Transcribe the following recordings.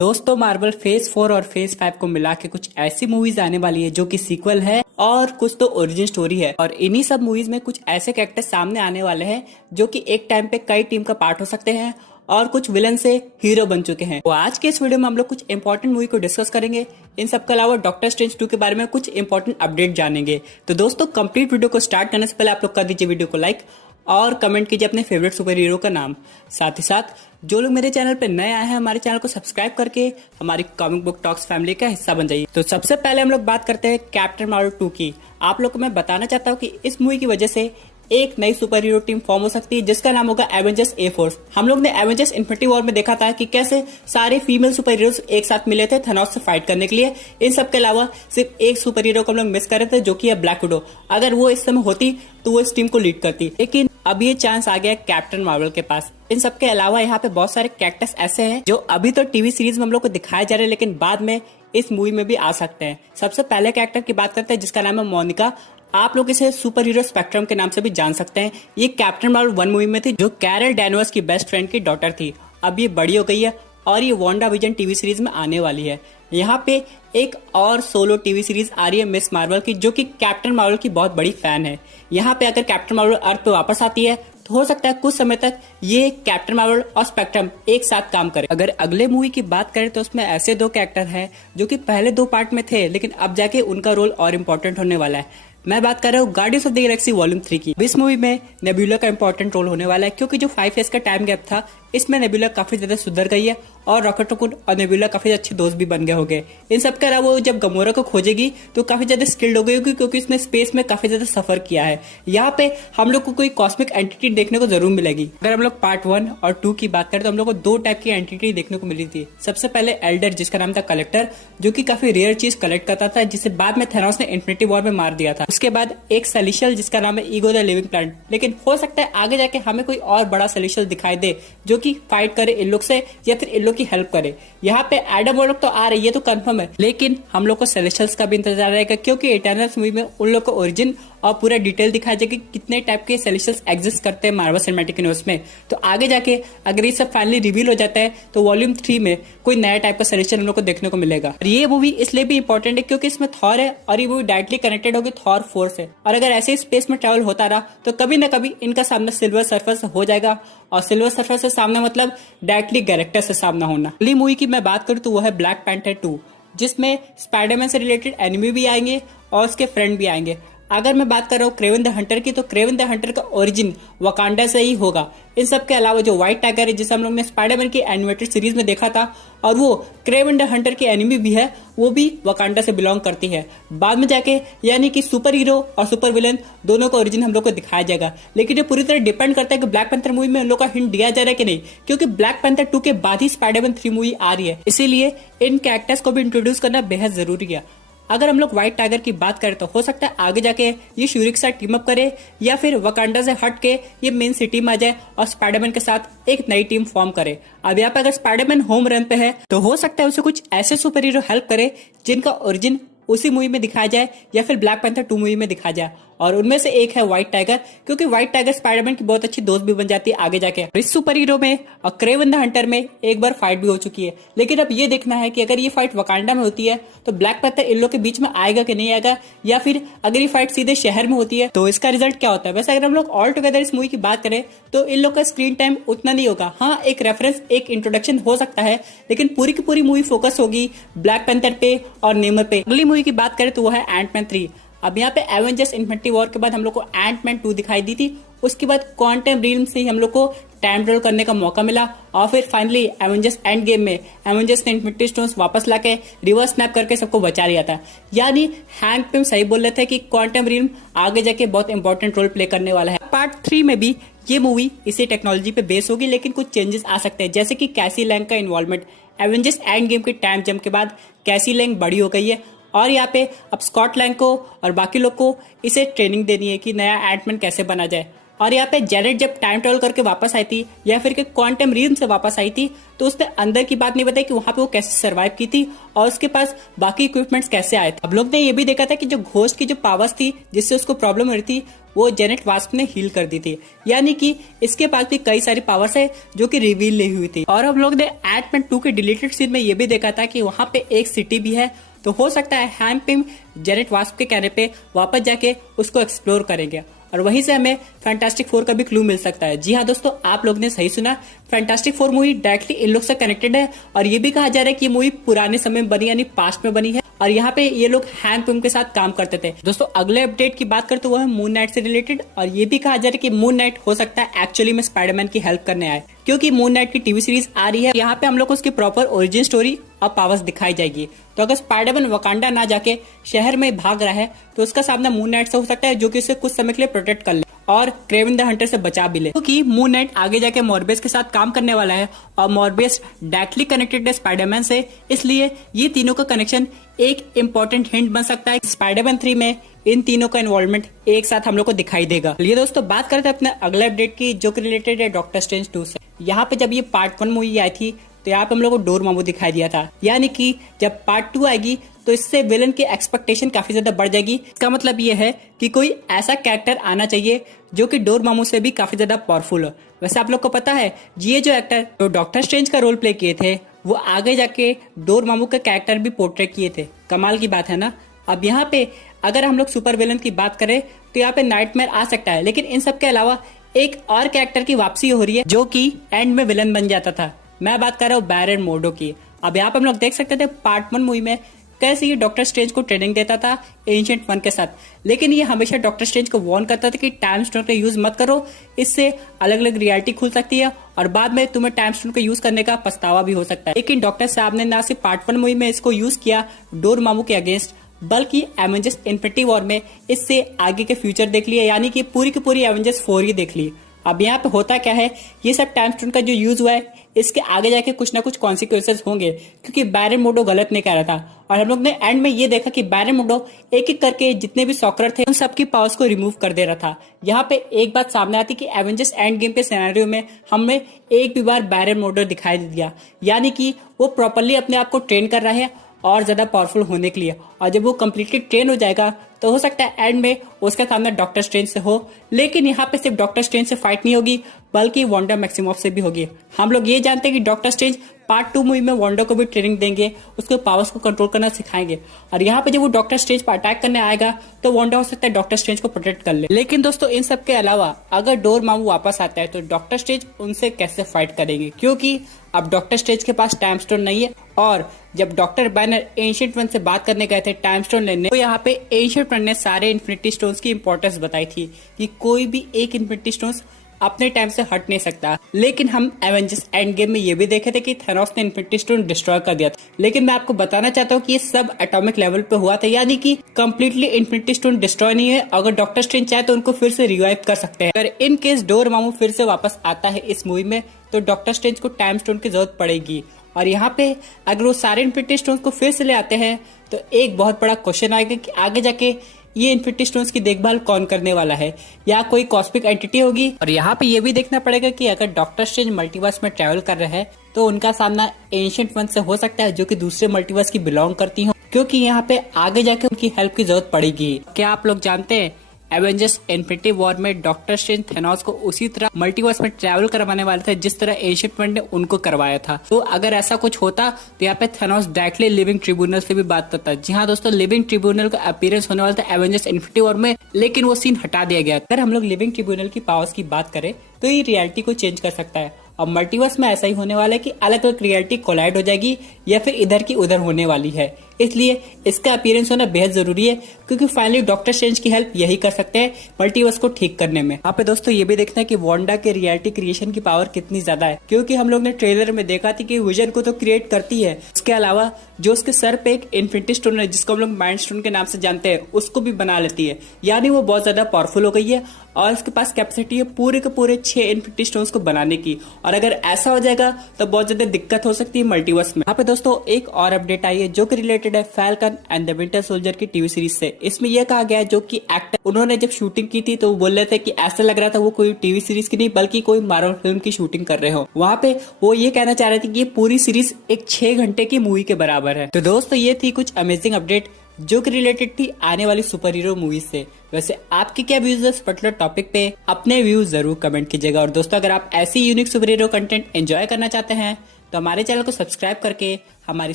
दोस्तों Marvel phase 4 और phase 5 को मिला के कुछ ऐसी मूवीज आने वाली है जो कि सीक्वल है और कुछ तो ओरिजिन स्टोरी है। और इन्हीं सब मूवीज में कुछ ऐसे कैरेक्टर सामने आने वाले हैं जो कि एक टाइम पे कई टीम का पार्ट हो सकते हैं और कुछ विलन से हीरो बन चुके हैं। तो आज के इस वीडियो में हम लोग कुछ इंपॉर्टेंट मूवी को डिस्कस करेंगे। इन सब के अलावा डॉक्टर स्ट्रेंज 2 के बारे में कुछ इंपॉर्टेंट अपडेट जानेंगे। तो दोस्तों कंप्लीट वीडियो को स्टार्ट करने से पहले आप लोग कर दीजिए वीडियो को लाइक और कमेंट कीजिए अपने फेवरेट सुपर हीरो का नाम। साथ ही साथ जो लोग मेरे चैनल पे नए आए हैं हमारे चैनल को सब्सक्राइब करके हमारी कॉमिक बुक टॉक्स फैमिली का हिस्सा बन जाइए। तो सबसे पहले हम लोग बात करते हैं कैप्टन मार्वल 2 की। आप लोग को मैं बताना चाहता हूँ कि इस मूवी की वजह से एक नई सुपर हीरो टीम फॉर्म हो सकती है जिसका नाम होगा एवेंजर्स ए फोर्स। हम लोग ने एवेंजर्स इन्फिनिटी वॉर में देखा था कि कैसे सारे फीमेल सुपर हीरोज एक साथ मिले थे थैनोस से फाइट करने के लिए। इन सब के अलावा सिर्फ एक सुपर हीरो को हम लोग मिस कर रहे थे जो कि है ब्लैक विडो। अगर वो इस समय होती तो वो इस टीम को लीड करती, लेकिन अब ये चांस आ गया कैप्टन मार्वल के पास। इन सब के अलावा यहाँ पे बहुत सारे कैरेक्टर्स ऐसे हैं जो अभी तो टीवी सीरीज में हम लोग को दिखाए जा रहे हैं लेकिन बाद में इस मूवी में भी आ सकते हैं। सबसे पहले कैरेक्टर की बात करते हैं जिसका नाम है मोनिका। आप लोग इसे सुपर हीरो स्पेक्ट्रम के नाम से भी जान सकते हैं। ये कैप्टन मार्वल 1 मूवी में थी जो कैरल डैनवर्स की बेस्ट फ्रेंड की डॉटर थी। अब ये बड़ी हो गई है और ये वांडा विजन टीवी सीरीज में आने वाली है। यहाँ पे एक और सोलो टीवी सीरीज आ रही है मिस मार्वल की जो कि कैप्टन मार्वल की बहुत बड़ी फैन है। यहाँ पे अगर कैप्टन मार्वल अर्थ पे वापस आती है तो हो सकता है कुछ समय तक ये कैप्टन मार्वल और स्पेक्ट्रम एक साथ काम करे। अगर अगले मूवी की बात करें तो उसमें ऐसे दो कैरेक्टर हैं जो कि पहले 2 पार्ट में थे लेकिन अब जाके उनका रोल और इम्पोर्टेंट होने वाला है। मैं बात कर रहा हूँ guardians of the Galaxy volume 3 की। इस मूवी में नेबुला का इंपॉर्टेंट रोल होने वाला है क्योंकि जो 5 years का टाइम गैप था इसमें नेबुला काफी ज्यादा सुधर गई है और रॉकेट रैकून और नेबुला काफी अच्छे दोस्त भी बन गए होंगे। इन सब के अलावा वो जब गमोरा को खोजेगी तो काफी ज्यादा स्किल्ड हो गई होगी क्योंकि उसने स्पेस में काफी ज्यादा सफर किया है। यहाँ पे हम लोग को कोई कॉस्मिक एंटिटी देखने को जरूर मिलेगी। अगर हम लोग पार्ट 1 और 2 की बात करें तो हम लोग को 2 टाइप की एंटिटी देखने को मिली थी। सबसे पहले एल्डर जिसका नाम था कलेक्टर जो कि काफी रेयर चीज कलेक्ट करता था जिसे बाद में थैनोस ने इन्फिनिटी वॉर में मार दिया था। उसके बाद एक सेलिशियल जिसका नाम है ईगो द लिविंग प्लांट। लेकिन हो सकता है आगे जाके हमें कोई और बड़ा सेलिशियल दिखाई दे जो कि फाइट करे इन लोग से या फिर इन लोग की हेल्प करे। यहाँ पे एडम वो लोग तो आ रहे ये तो कंफर्म है, लेकिन हम लोग को सेलेशियल्स का भी इंतजार रहेगा क्योंकि इटर्नल्स मूवी में उन लोग को ओरिजिन और पूरा डिटेल दिखाया जाएगा कि कितने टाइप के सेलेशियल्स एग्जिस्ट करते हैं मार्वल सिनेमैटिक यूनिवर्स में। तो आगे जाके अगर ये सब फाइनली रिवील हो जाता है तो वॉल्यूम 3 में कोई नया टाइप का सेलेशियल हम लोग को देखने को मिलेगा। और ये मूवी इसलिए भी इंपॉर्टेंट है क्योंकि इसमें थॉर है और ये मूवी डायरेक्टली कनेक्टेड होगी थॉर 4 से। और अगर ऐसे ही स्पेस में ट्रेवल होता रहा तो कभी ना कभी इनका सामना सिल्वर सर्फर से हो जाएगा और सिल्वर सर्फर से सामना मतलब डायरेक्टली गैरेक्टर से सामना होना। अगली मूवी की मैं बात करूं तो वो है ब्लैक पैंथर 2 जिसमें स्पाइडरमैन से रिलेटेड एनिमी भी आएंगे और उसके फ्रेंड भी आएंगे। अगर मैं बात कर रहा हूँ क्रेवन द हंटर की तो क्रेवन द हंटर का ओरिजिन वकांडा से ही होगा। इन सब के अलावा जो व्हाइट टाइगर है जिसे हम लोग ने स्पाइडरमैन की एनिमेटेड सीरीज में देखा था और वो क्रेवन द हंटर की एनिमी भी है, वो भी वकांडा से बिलोंग करती है। बाद में जाके यानी कि सुपर हीरो और सुपर विलन दोनों का ओरिजिन हम लोग को दिखाया जाएगा। लेकिन ये पूरी तरह डिपेंड करता है कि ब्लैक पैंथर मूवी में उन लोग का हिंट दिया जा रहा है कि नहीं, क्योंकि ब्लैक पैंथर 2 के बाद ही स्पाइडरमैन 3 मूवी आ रही है। इसीलिए इन कैरेक्टर्स को भी इंट्रोड्यूस करना बेहद जरूरी है। अगर हम लोग व्हाइट टाइगर की बात करें तो हो सकता है आगे जाके ये शूरी के साथ टीम अप करे या फिर वकांडा से हट के ये मेन सिटी में आ जाए और स्पाइडरमैन के साथ एक नई टीम फॉर्म करे। अब यहाँ पे अगर स्पाइडरमैन होम रन पे है तो हो सकता है उसे कुछ ऐसे सुपर हीरो हेल्प करे जिनका ओरिजिन उसी मूवी में दिखाया जाए या फिर ब्लैक पैंथर 2 मूवी में दिखाया जाए। और उनमें से एक है व्हाइट टाइगर क्योंकि व्हाइट टाइगर स्पाइडरमैन की बहुत अच्छी दोस्त भी बन जाती है आगे जाके। इस सुपर हीरो में और क्रेवन द हंटर में एक बार फाइट भी हो चुकी है, लेकिन अब ये देखना है कि अगर ये फाइट वकांडा में होती है तो ब्लैक पैंथर इन लोग के बीच में आएगा कि नहीं आएगा, या फिर अगर ये फाइट सीधे शहर में होती है तो इसका रिजल्ट क्या होता है। वैसे अगर हम लोग ऑल टुगेदर इस मूवी की बात करें तो इन लोग का स्क्रीन टाइम उतना नहीं होगा। हाँ, एक रेफरेंस एक इंट्रोडक्शन हो सकता है, लेकिन पूरी की पूरी मूवी फोकस होगी ब्लैक पैंथर पे और नेमर पे। अगली मूवी की बात करें तो वो है एंटमैन 3। अब यहाँ पे एवेंजर्स इन्फिनिटी वॉर के बाद हम लोग को एंटमैन 2 दिखाई दी थी। उसके बाद क्वांटम रियल्म से ही हम लोग को टाइम ट्रेवल करने का मौका मिला और फिर फाइनली एवेंजर्स एंड गेम में एवेंजर्स ने इन्फिनिटी स्टोन्स वापस लाके रिवर्स स्नैप करके सबको बचा लिया था। यानी हैंक पिम सही बोल रहे थे कि क्वांटम रियल्म आगे जाके बहुत इंपॉर्टेंट रोल प्ले करने वाला है। पार्ट 3 में भी ये मूवी इसी टेक्नोलॉजी पे बेस होगी, लेकिन कुछ चेंजेस आ सकते हैं जैसे कि कैसी लैंग का इन्वॉल्वमेंट। एवेंजर्स एंड गेम के टाइम जंप के बाद कैसी लैंग बड़ी हो गई है और यहाँ पे अब स्कॉट लैंग को और बाकी लोग को इसे ट्रेनिंग देनी है कि नया एंटमैन कैसे बना जाए। और यहाँ पे जेनेट जब टाइम ट्रेवल करके वापस आई थी या फिर कि क्वांटम रियल्म से वापस आई थी तो उसने अंदर की बात नहीं बताई कि वहां पे वो कैसे सरवाइव की थी और उसके पास बाकी इक्विपमेंट्स कैसे आए थे। अब लोग ने ये भी देखा था कि जो घोस्ट की जो पावर्स थी जिससे उसको प्रॉब्लम हो रही थी वो जेनेट वास्प ने हील कर दी थी। यानी कि इसके पास भी कई सारी पावर्स है जो कि रिवील नहीं हुई थी। और हम लोग ने एंटमैन 2 के डिलीटेड सीन में ये भी देखा था कि वहां पे एक सिटी भी है, तो हो सकता है हैंक पिम जेनेट वास्प के कहने पे वापस जाके उसको एक्सप्लोर करेंगे और वहीं से हमें फैंटास्टिक 4 का भी क्लू मिल सकता है। जी हाँ दोस्तों, आप लोग ने सही सुना, फैंटास्टिक 4 मूवी डायरेक्टली इन लोग से कनेक्टेड है और ये भी कहा जा रहा है कि ये मूवी पुराने समय में बनी यानी पास्ट में बनी है और यहाँ पे ये लोग हैंक पिम के साथ काम करते थे। दोस्तों अगले अपडेट की बात करते हुए मून नाइट से रिलेटेड, और ये भी कहा जा रहा है कि मून नाइट हो सकता है एक्चुअली में स्पाइडरमैन की हेल्प करने आए, क्योंकि मून नाइट की टीवी सीरीज आ रही है। यहाँ पे हम लोग को उसकी प्रॉपर ओरिजिन स्टोरी और पावर्स दिखाई जाएगी। तो अगर स्पाइडरमैन वकांडा ना जाके शहर में भाग रहा है तो उसका सामना मून नाइट से हो सकता है, जो कि उसे कुछ समय के लिए प्रोटेक्ट कर ले और क्रेवन द हंटर से बचा भी ले, क्योंकि मून नाइट आगे जाके मॉर्बियस के साथ काम करने वाला है और मॉर्बियस डायरेक्टली कनेक्टेड है स्पाइडरमैन से, इसलिए ये तीनों का कनेक्शन एक इंपॉर्टेंट हिंट बन सकता है। स्पाइडरमैन 3 में इन तीनों का इन्वॉल्वमेंट एक साथ हम लोग को दिखाई देगा। ये दोस्तों बात करते हैं अपने अगले अपडेट की, जो कि रिलेटेड है डॉक्टर स्ट्रेंज 2 से। यहाँ पे जब ये पार्ट 1 मूवी आई थी तो यहाँ पे हम लोग को डोरमामू दिखाई दिया था, यानी कि जब पार्ट 2 आएगी तो इससे विलन की एक्सपेक्टेशन काफी ज्यादा बढ़ जाएगी। इसका मतलब ये है कि कोई ऐसा कैरेक्टर आना चाहिए जो कि डोरमामू से भी काफी ज्यादा पावरफुल हो। वैसे आप लोग को पता है ये जो एक्टर जो डॉक्टर स्ट्रेंज का रोल प्ले किए थे वो आगे जाके डोरमामू का कैरेक्टर भी पोर्ट्रेट किए थे। कमाल की बात है ना। अब यहाँ पे अगर हम लोग सुपर विलन की बात करें तो यहाँ पे नाइटमेयर आ सकता है, लेकिन इन सब के अलावा एक और कैरेक्टर की वापसी हो रही है जो कि एंड में विलन बन जाता था। मैं बात कर रहा हूँ बैरन मोर्डो की। अब यहाँ पे हम लोग देख सकते थे पार्ट 1 मूवी में कैसे ये डॉक्टर स्ट्रेंज को ट्रेनिंग देता था एंशिएंट वन के साथ, लेकिन ये हमेशा डॉक्टर स्ट्रेंज को वार्न करता था कि टाइम स्टोन का यूज मत करो, इससे अलग अलग रियलिटी खुल सकती है और बाद में तुम्हें टाइम स्टोन का यूज करने का पछतावा भी हो सकता है। लेकिन डॉक्टर साहब ने ना सिर्फ पार्ट 1 मूवी में इसको यूज किया डोरमामू के अगेंस्ट, बल्कि एवेंजर्स इन्फिनिटी वॉर में इससे आगे के फ्यूचर देख लिया, यानी कि पूरी की पूरी एवेंजर्स 4 ही देख ली। अब यहाँ पे होता क्या है, ये सब टाइम स्टोन का जो यूज हुआ है इसके आगे जाके कुछ ना कुछ कॉन्सिक्वेंसेस होंगे, क्योंकि बैरन मोर्डो गलत नहीं कह रहा था और हम लोग ने एंड में ये देखा कि बैरन मोर्डो एक एक करके जितने भी सॉकरर थे उन सबकी पावर्स को रिमूव कर दे रहा था। यहाँ पे एक बात सामने आती कि एवेंजर्स एंड गेम के सिनेरियो में हमें एक भी बार बैरन मोर्डो दिखाई दिया, यानी कि वो प्रॉपरली अपने आप को ट्रेन कर रहा है और ज्यादा पावरफुल होने के लिए, और जब वो कम्प्लीटली ट्रेन हो जाएगा तो हो सकता है एंड में उसका सामना डॉक्टर स्ट्रेंज से हो। लेकिन यहाँ पे सिर्फ डॉक्टर स्ट्रेंज से फाइट नहीं होगी बल्कि वांडा मैक्सिमॉफ से भी होगी। हम लोग ये जानते हैं कि डॉक्टर स्ट्रेंज पार्ट 2 मूवी में वांडा को भी ट्रेनिंग देंगे, उसके पावर्स को कंट्रोल करना सिखाएंगे और यहाँ पे जब वो डॉक्टर स्ट्रेंज पर अटैक करने आएगा तो वांडा हो सकता है डॉक्टर स्ट्रेंज को प्रोटेक्ट कर ले। लेकिन दोस्तों इन सब के अलावा अगर डोरमामू वापस आता है तो डॉक्टर स्ट्रेंज उनसे कैसे फाइट करेंगे, क्योंकि अब डॉक्टर स्ट्रेंज के पास टाइम स्टोन नहीं है और जब डॉक्टर बैनर एंशिएंट वन से बात करने गए थे टाइम स्टोन लेने, तो यहाँ पे एंशिएंट वन ने सारे इन्फिनिटी स्टोन्स की इंपॉर्टेंस बताई थी कि कोई भी एक इन्फिनिटी स्टोन्स अपने टाइम से हट नहीं सकता। लेकिन हम एवेंजर्स एंड गेम में ये भी देखे थे कि थेनोस ने इन्फिनिटी स्टोन डिस्ट्रॉय कर दिया था, लेकिन मैं आपको बताना चाहता हूँ कि ये सब एटॉमिक लेवल पे हुआ था, यानी कि कंप्लीटली इन्फिनिटी स्टोन डिस्ट्रॉय नहीं है। अगर डॉक्टर स्ट्रेंज चाहे तो उनको फिर से रिवाइव कर सकते हैं। अगर इन केस डोरमामू फिर से वापस आता है इस मूवी में तो डॉक्टर स्ट्रेंज को टाइम स्टोन की जरूरत पड़ेगी और यहाँ पे अगर वो सारे इन्फिनिटी स्टोन को फिर से ले आते हैं तो एक बहुत बड़ा क्वेश्चन आएगा कि आगे जाके ये इन्फिनिटी स्टोन्स की देखभाल कौन करने वाला है, या कोई कॉस्मिक एंटिटी होगी। और यहाँ पे ये भी देखना पड़ेगा कि अगर डॉक्टर स्ट्रेंज मल्टीवर्स में ट्रैवल कर रहे हैं तो उनका सामना एंशिएंट वन से हो सकता है जो कि दूसरे मल्टीवर्स की बिलोंग करती हो, क्योंकि यहाँ पे आगे जाके उनकी हेल्प की जरूरत पड़ेगी। क्या आप लोग जानते हैं एवेंजर्स इन्फिनिटी वॉर में डॉक्टर स्ट्रेंज थेनोस को उसी तरह मल्टीवर्स में ट्रैवल करवाने वाले थे जिस तरह एंशिएंट वन ने उनको करवाया था। तो अगर ऐसा कुछ होता तो यहाँ पे थेनोस डायरेक्टली लिविंग ट्रिब्यूनल से भी बात करता। जी हाँ दोस्तों, लिविंग ट्रिब्यूनल का अपीयरेंस होने वाला था एवेंजर्स इन्फिनिटी वॉर में, लेकिन वो सीन हटा दिया गया। अगर हम लोग लिविंग ट्रिब्यूनल की पावर्स की बात करें तो ये रियलिटी को चेंज कर सकता है और मल्टीवर्स में ऐसा ही होने वाला है कि अलग अलग रियलिटी कोलाइड हो जाएगी या फिर इधर की उधर होने वाली है, इसलिए इसका अपीयरेंस होना बेहद जरूरी है क्योंकि फाइनली डॉक्टर स्ट्रेंज की हेल्प यही कर सकते हैं मल्टीवर्स को ठीक करने में। यहाँ पे दोस्तों ये भी देखना है कि वांडा के रियलिटी क्रिएशन की पावर कितनी ज्यादा है, क्योंकि हम लोग ने ट्रेलर में देखा थी कि विजन को तो क्रिएट करती है, उसके अलावा जो उसके सर पे एक इन्फिनिटी स्टोन है जिसको हम लोग माइंड स्टोन के नाम से जानते हैं उसको भी बना लेती है, यानी वो बहुत ज्यादा पावरफुल हो गई है और उसके पास कैपेसिटी है पूरे के पूरे 6 इन्फिनिटी स्टोन्स को बनाने की। और अगर ऐसा हो जाएगा तो बहुत ज्यादा दिक्कत हो सकती है मल्टीवर्स में। यहाँ पे दोस्तों एक और अपडेट आई है जो कि रिलेटेड है falcon and the winter soldier की टीवी सीरीज से। इसमें यह कहा गया है जो कि एक्टर उन्होंने जब शूटिंग की थी तो वो बोल रहे थे कि ऐसा लग रहा था वो कोई टीवी सीरीज की नहीं बल्कि कोई मार्वल फिल्म की शूटिंग कर रहे हो। वहाँ पे वो ये कहना चाह रहे थे कि ये पूरी सीरीज एक 6 घंटे की मूवी के बराबर है। तो दोस्तों ये थी कुछ अमेजिंग अपडेट जो कि रिलेटेड थी आने वाली सुपर हीरो मूवीज से। वैसे आपकी क्या व्यूज है इस पर्टिकुलर टॉपिक पे, अपने व्यूज जरूर कमेंट कीजिएगा। और दोस्तों अगर आप ऐसी unique super hero content enjoy करना चाहते हैं तो हमारे चैनल को सब्सक्राइब करके हमारी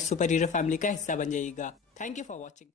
सुपर हीरो फैमिली का हिस्सा बन जाइएगा। Thank you for watching.